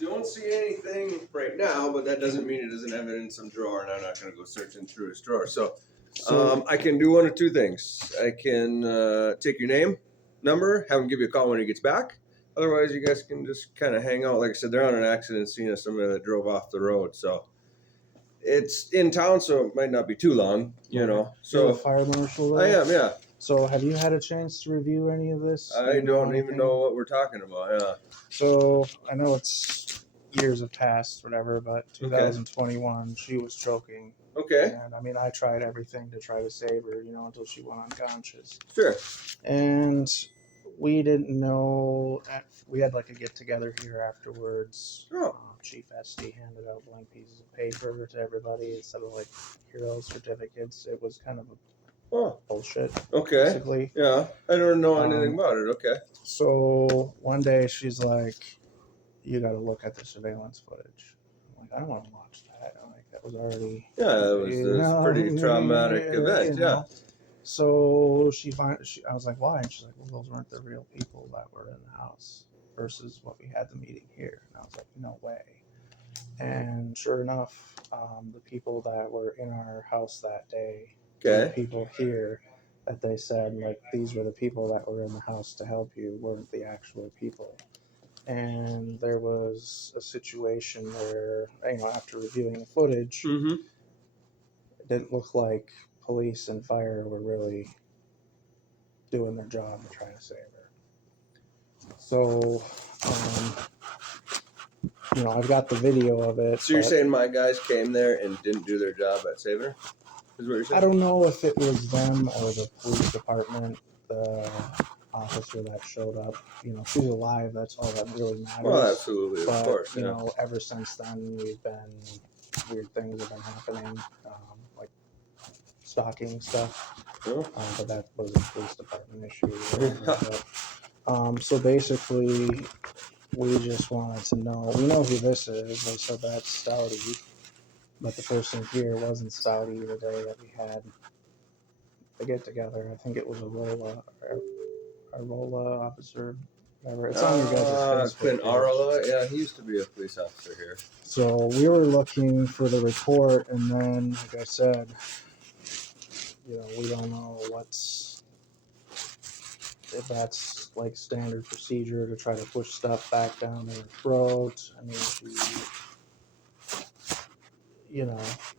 don't see anything right now, but that doesn't mean it doesn't have it in some drawer, and I'm not going to go searching through his drawer. So, I can do one of two things. I can take your name, number, have him give you a call when he gets back. Otherwise, you guys can just kind of hang out. Like I said, they're on an accident scene of somebody that drove off the road. So it's in town, so it might not be too long, you know. You're the So fire marshal though? I am, yeah. So have you had a chance to review any of this? I don't even know what we're talking about. Yeah. So I know it's years have passed, whatever, but 2021, she was choking. Okay. And I mean, I tried everything to try to save her, until she went unconscious. Sure. And we didn't know. We had like a get together here afterwards. Oh. Chief Esty handed out blank pieces of paper to everybody instead of like hero certificates. It was kind of a bullshit. Okay. Basically. Yeah. I don't know anything about it. Okay. So one day she's like, "You got to look at the surveillance footage." I'm like, "I don't want to watch that." I'm like, "That was already." Yeah, it was a pretty traumatic event. Yeah. So I was like, "Why?" And she's like, "Well, those weren't the real people that were in the house versus what we had the meeting here." And I was like, "No way." And sure enough, the people that were in our house that day, the people here that they said, like, these were the people that were in the house to help you, weren't the actual people. And there was a situation where, after reviewing the footage, it didn't look like police and fire were really doing their job and trying to save her. So, I've got the video of it. So you're saying my guys came there and didn't do their job at saving her? Is what you're saying? I don't know if it was them or the police department, the officer that showed up. She's alive. That's all that really matters. Well, absolutely, but, of course. Ever since then, weird things have been happening, like stalking stuff. But that was a police department issue. So basically, we just wanted to know. We know who this is. They said that's Stouty. But the person here wasn't Stouty the day that we had the get together. I think it was a Rolla officer, whatever. It's on your guys' Facebook. Quinn Arola, yeah, he used to be a police officer here. So we were looking for the report, and then, like I said, we don't know if that's like standard procedure to try to push stuff back down their throat. I mean,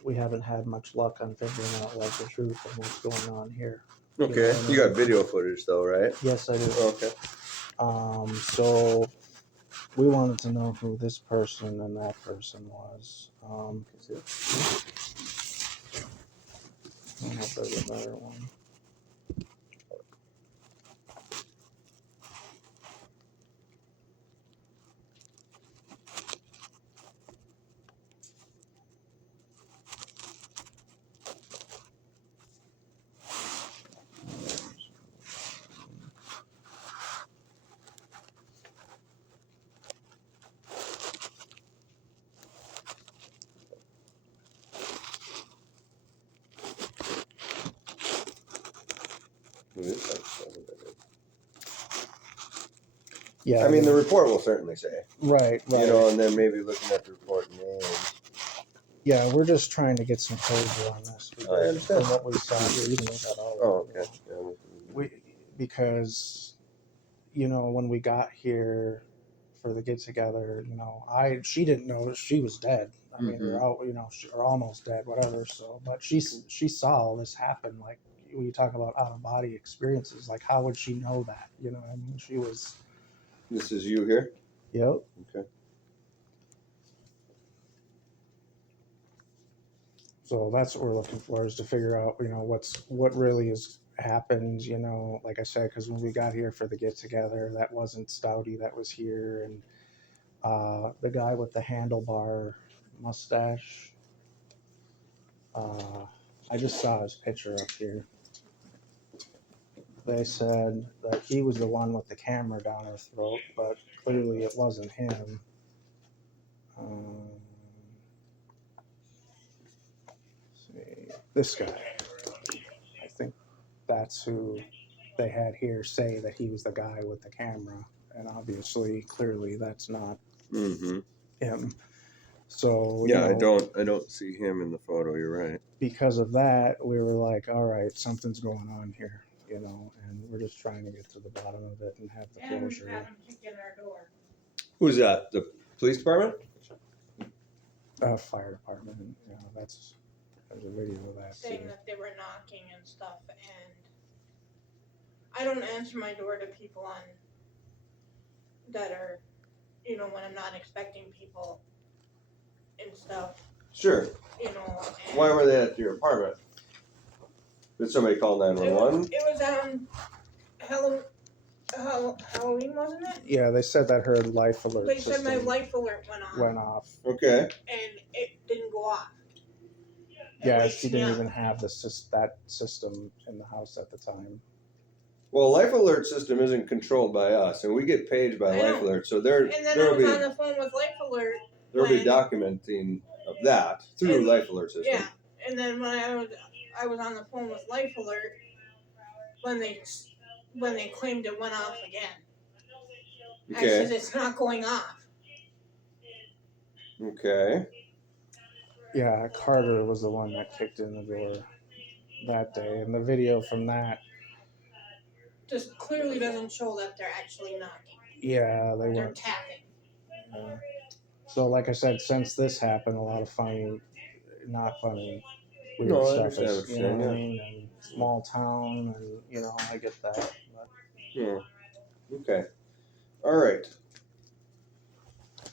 we haven't had much luck on figuring out like the truth of what's going on here. Okay, you got video footage though, right? Yes, I do. Okay. So we wanted to know who this person and that person was. I don't know if there's a better one. Yeah, I mean, the report will certainly say. Right. And then maybe looking at the report names. Yeah, we're just trying to get some closure on this. I understand. From what we saw here, you can look at all of it. Okay. Because, when we got here for the get together, she didn't know she was dead. I mean, or almost dead, whatever. So, but she saw all this happen. Like, when you talk about out of body experiences, like, how would she know that? I mean, she was. This is you here? Yep. Okay. So that's what we're looking for, is to figure out, what really has happened, like I said, because when we got here for the get together, that wasn't Stouty that was here. And the guy with the handlebar mustache, I just saw his picture up here. They said that he was the one with the camera down her throat, but clearly it wasn't him. See, this guy. I think that's who they had here say that he was the guy with the camera, and obviously, clearly, that's not. Mm-hmm. him. So Yeah, I don't see him in the photo. You're right. Because of that, we were like, all right, something's going on here, and we're just trying to get to the bottom of it and have the closure. Have them kick in our door. Who's that? The police department? Fire department. There's a video of that Saying too. that they were knocking and stuff, and I don't answer my door to people on that are, when I'm not expecting people and stuff, Sure. and Why were they at your apartment? Did somebody call 911? It was on Halloween, wasn't it? Yeah, they said that her life alert They said my system life alert went off. Okay. and it didn't go off. It Yeah, wakes she me didn't up. even have that system in the house at the time. Well, life alert system isn't controlled by us, and we get paged by I know. life alert, so And then I there'll was be on the phone with life alert. there'll be when- documenting of that through And- life alert system. Yeah, and then when I was on the phone with life alert when they claimed it went off again. I said Okay. it's not going off. Okay. Yeah, Carter was the one that kicked in the door that day, and the video from that. Just clearly doesn't show that they're actually knocking. Yeah, they They're weren't. tapping. So, like I said, since this happened, a lot of funny, not funny, weird No, I stuff understand is, what you're you know saying, what I yeah. mean? And small town, and I get that. Hmm. Okay. All right.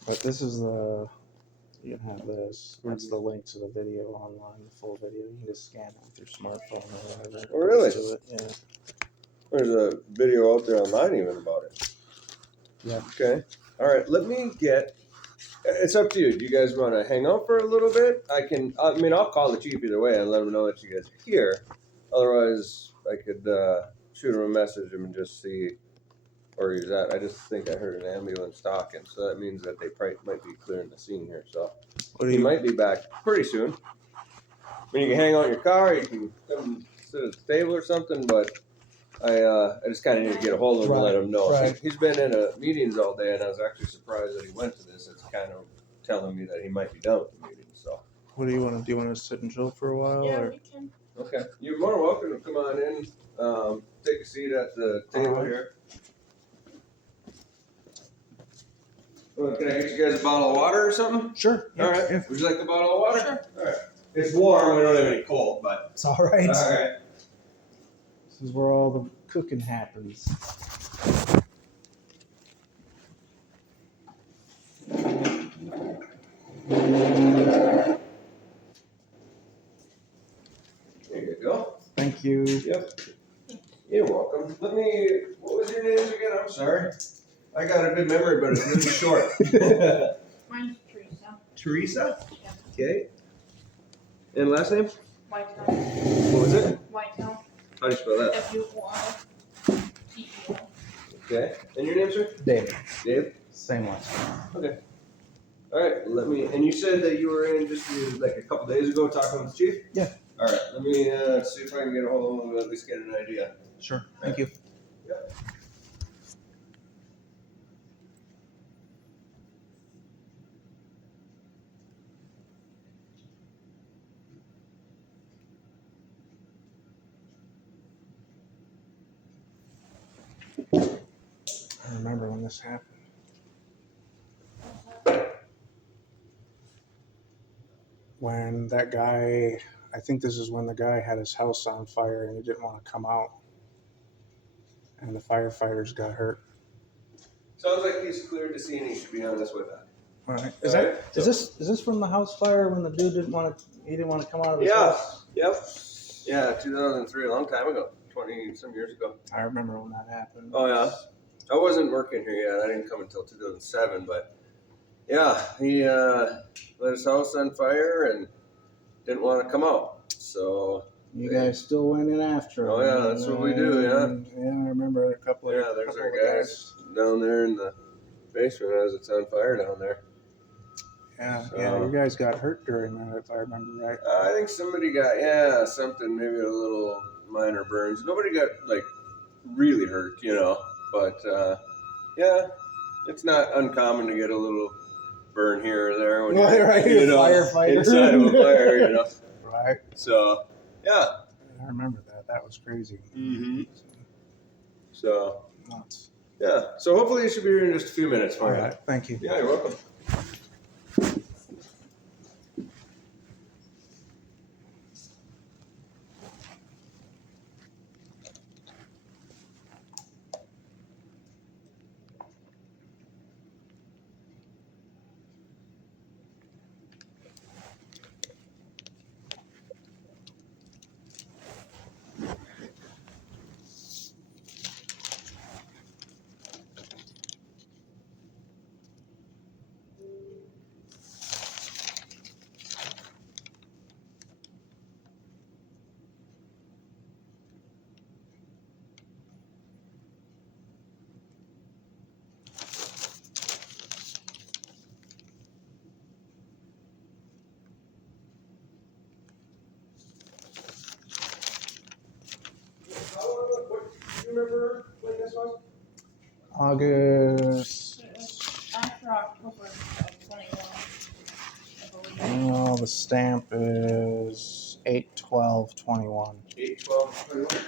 But this is you can have this. That's the link to the video online, the full video. You can just scan it with your smartphone or whatever. Oh, really? To it. Yeah. There's a video out there online even about it. Yeah. Okay. All right. Let me get. It's up to you. Do you guys want to hang out for a little bit? I'll call the chief either way and let him know that you guys are here. Otherwise, I could shoot him a message and just see where he's at. I just think I heard an ambulance talking, so that means that they probably might be clearing the scene here. So he might be back pretty soon. I mean, you can hang out in your car, you can come sit at the table or something, but I just kind of need to get a hold of him and let him know. Right. He's been in meetings all day, and I was actually surprised that he went to this. It's kind of telling me that he might be done with the meeting. So What do you want to do? You want to sit and chill for a while? Yeah, or? we can. okay, you're more than welcome to come on in, take a seat at the table Alright. here. Well, can I get you guys a bottle of water or something? Sure. Yeah, All right. yeah. Would you like a bottle of water? Sure. All right. It's warm. We don't have any cold, but It's all right. all right. This is where all the cooking happens. There you go. Thank you. Yep. You're welcome. What was your names again? I'm sorry. I got a good memory, but it's really short. Mine's Teresa. Teresa? Yeah. Okay. And last name? Whitetail. What was it? Whitetail. How do you spell that? F-U-R-T-E-L. Okay. And your name, sir? David. Dave? Same one. Okay. All right. And you said that you were in just like a couple days ago talking with the chief? Yeah. All right. Let me see if I can get a hold of him and at least get an idea. Sure. Thank you. Yep. I remember when this happened. When that guy, I think this is when the guy had his house on fire and he didn't want to come out. And the firefighters got hurt. Sounds like he's cleared the scene. He should be on his way back. All right. All right. Is this from the house fire when the dude didn't want to come out of his Yeah. house? Yep. Yeah, 2003, a long time ago, 20-some years ago. I remember when that happened. Oh yeah, I wasn't working here yet. I didn't come until 2007, but yeah, he lit his house on fire and didn't want to come out. So You guys still went in after him. Oh, yeah, that's what we do, yeah. Yeah, I remember a couple of yeah, there's couple our of the guys down there in the basement as it's on fire down there. Yeah, So- yeah, you guys got hurt during that, if I remember right. I think somebody got something, maybe a little minor burns. Nobody got like really hurt, but yeah, it's not uncommon to get a little burn here road. Well, yet, right, you know, firefighter. inside of a fire, you know. Right. So, yeah. I remember that. That was crazy. Mm-hmm. So, Nuts. yeah. So hopefully you should be here in just a few minutes All for you. right. Thank you. Yeah, you're welcome. Do you remember when this was? August. It was after October of 21, I believe. Oh, the stamp is 8/12/21. 8/12/21.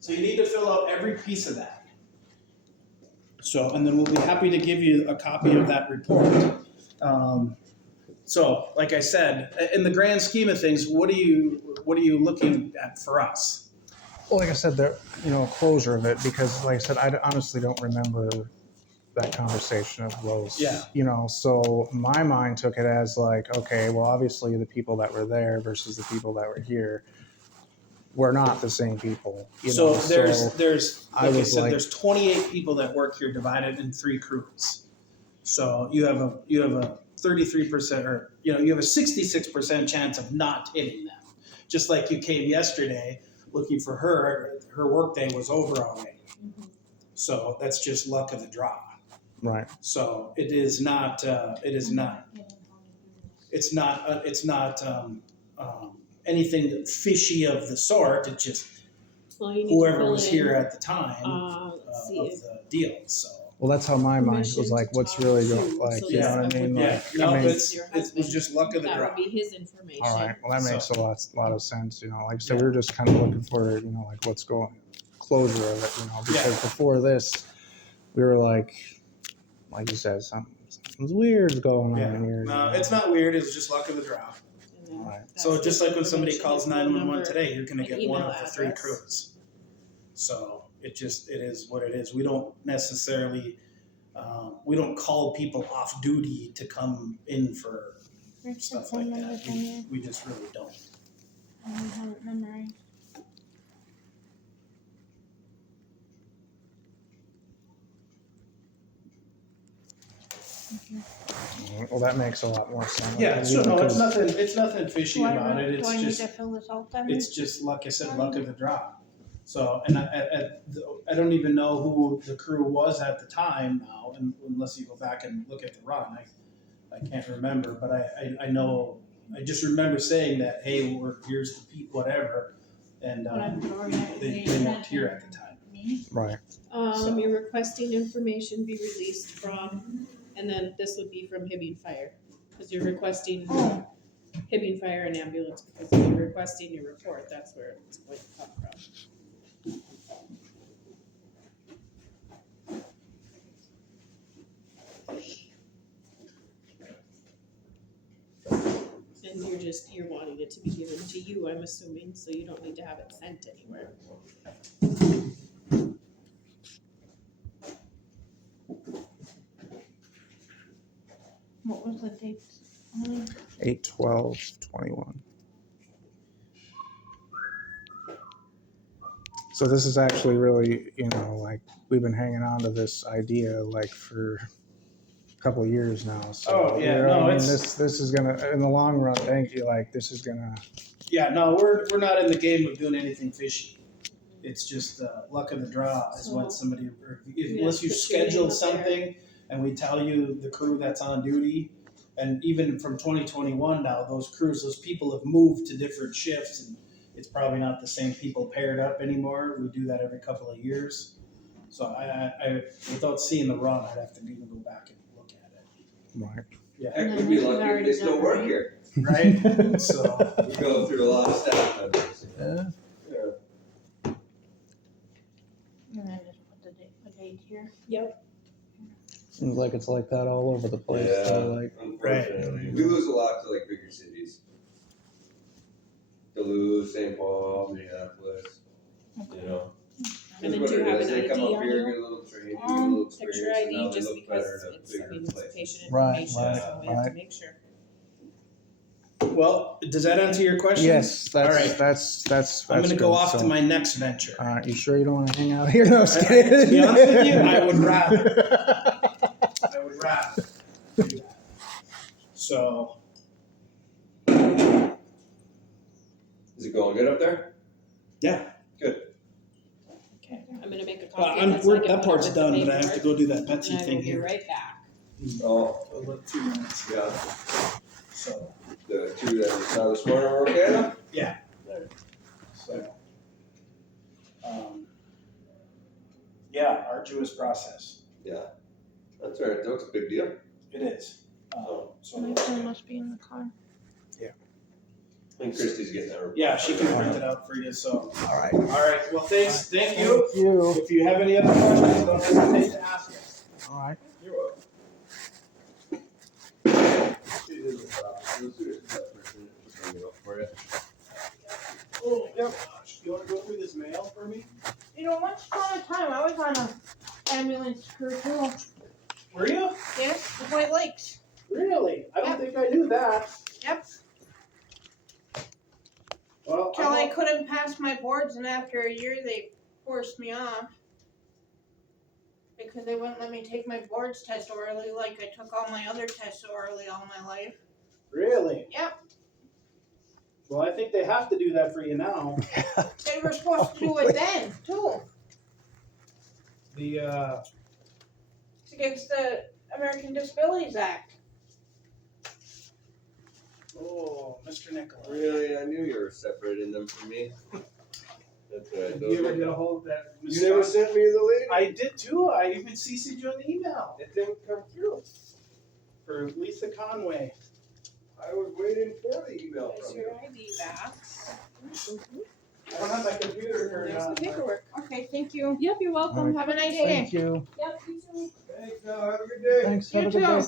So you need to fill out every piece of that. So, and then we'll be happy to give you a copy of that report. So, like I said, in the grand scheme of things, what are you looking at for us? Well, like I said, there, closure of it, because like I said, I honestly don't remember that conversation of those. Yeah. So my mind took it as like, okay, well, obviously the people that were there versus the people that were here were not the same people. So there's I like I was said, like- there's 28 people that work here divided in 3 crews. So you have a 33%, or you have a 66% chance of not hitting them. Just like you came yesterday looking for her work day was over already. Mhm. So that's just luck of the draw. Right. So it is not. It's not anything fishy of the sort. It's just whoever was here at the time of the deal. So. Well, that's how my mind was like, what's really going, like, So you know what I mean? Yeah. Like, No, I mean, it was just luck of the That draw. would be his information. all right. Well, that makes So- a lot of sense. Like I said, we were just kind of looking for, like what's going, closure of it, because before this, we were like you said, something's weird going Yeah. on here. No, it's not weird. It's just luck of the draw. And then Right. that's So just his like when somebody information, calls his phone 911 number, today, you're going to and get one email of the 3 address. crews. So it is what it is. We don't necessarily, we don't call people off duty to come in for stuff like that. We just really don't. I have it memorized. Well, that makes a lot more sense. Yeah, so no, it's Because- nothing fishy about it. Do I need to fill this out then? It's just, like I said, luck of the draw. So, and I don't even know who the crew was at the time now, unless you go back and look at the run. I can't remember, but I know, I just remember saying that, hey, here's the people, whatever, and they weren't here at the time. Right. So- You're requesting information be released from, and then this would be from Hibbing Fire, because you're requesting Hibbing Fire and ambulance, because if you're requesting your report, that's where it's going to come from. And you're wanting it to be given to you, I'm assuming, so you don't need to have it sent anywhere. What was the date? 8/12/21. So this is actually really, like we've been hanging on to this idea like for a couple of years now. So, Oh, yeah, no, I mean, it's- this is gonna, in the long run, thank you. Like this is gonna. Yeah, no, we're not in the game of doing anything fishy. It's just luck of the draw is what somebody, unless you schedule something and we tell you the crew that's on duty, and even from 2021 now, those crews, those people have moved to different shifts, and it's probably not the same people paired up anymore. We do that every couple of years. So I without seeing the run, I'd have to even go back and look at it. Right. Yeah, Heck, we'd be lucky if they still work here. right? So, We go through a lot of staff members. Yeah. And then just put the date here. Yep. Seems like it's like that all over the place. Yeah, So, like, unfortunately. We lose a lot to like bigger cities. Duluth, St. Paul, Minneapolis, you know. And then That's do you what have it is. an They come ID up on here, you? get a little training, get a little Picture experience, and ID, now they just look because better at a it's, bigger it's place. patient Right, information, right, so we have to right. make sure. well, does that answer your question? yes, that's All right. that's I'm going to go good. off So, to my next venture. You sure you don't want to hang out here? No, I'm just To kidding. be honest with you, I would rather. I would rather do that. So, Is it going good up there? yeah. Good. Okay, I'm gonna make a copy of I'm, this. so I can that put it part's with the done, but I have to paperwork, go do that Betsy And I thing will be here. right back. Oh, So, about 2 minutes. yeah. So, The two that we saw this morning were okay now? so, yeah, arduous process. Yeah. That's all right. That looks a big deal. It is. So, My phone must be in the car. I think Christy's getting that report. yeah, she can print it out for you. So, All right. all right. Well, thanks. Thank you. Thank you. If you have any other questions, don't hesitate to ask us. All right. You're welcome. She did the job. As soon as she's up for it, she'll bring it up for you. Oh, yeah. You want to go through this mail for me? You know, once upon a time, I was on a ambulance crew too. Were you? Yes, the White Lakes. Really? I don't Yep. think I knew that. Yep. Well, Till I couldn't pass my boards, and after a year, they forced me off because they wouldn't let me take my boards test orally, like I took all my other tests orally all my life. really? Yep. Well, I think they have to do that for you now. They were supposed to do it then too. The It's against the American Disabilities Act. oh, Mr. Nicholas. Really? I knew you were separating them from me. That's right. Did you ever get a hold of that? You never sent me the link? I did too. I even CC'd you on the email It didn't come through. for Lisa Conway. I was waiting for the email There's from you. your ID back. I don't have my computer turned There's on. the paperwork. Okay, thank you. Yep, you're welcome. All Have a nice day. Thank you. Yep, you too. Thanks, now have a good day. Thanks. Have You a good too. day.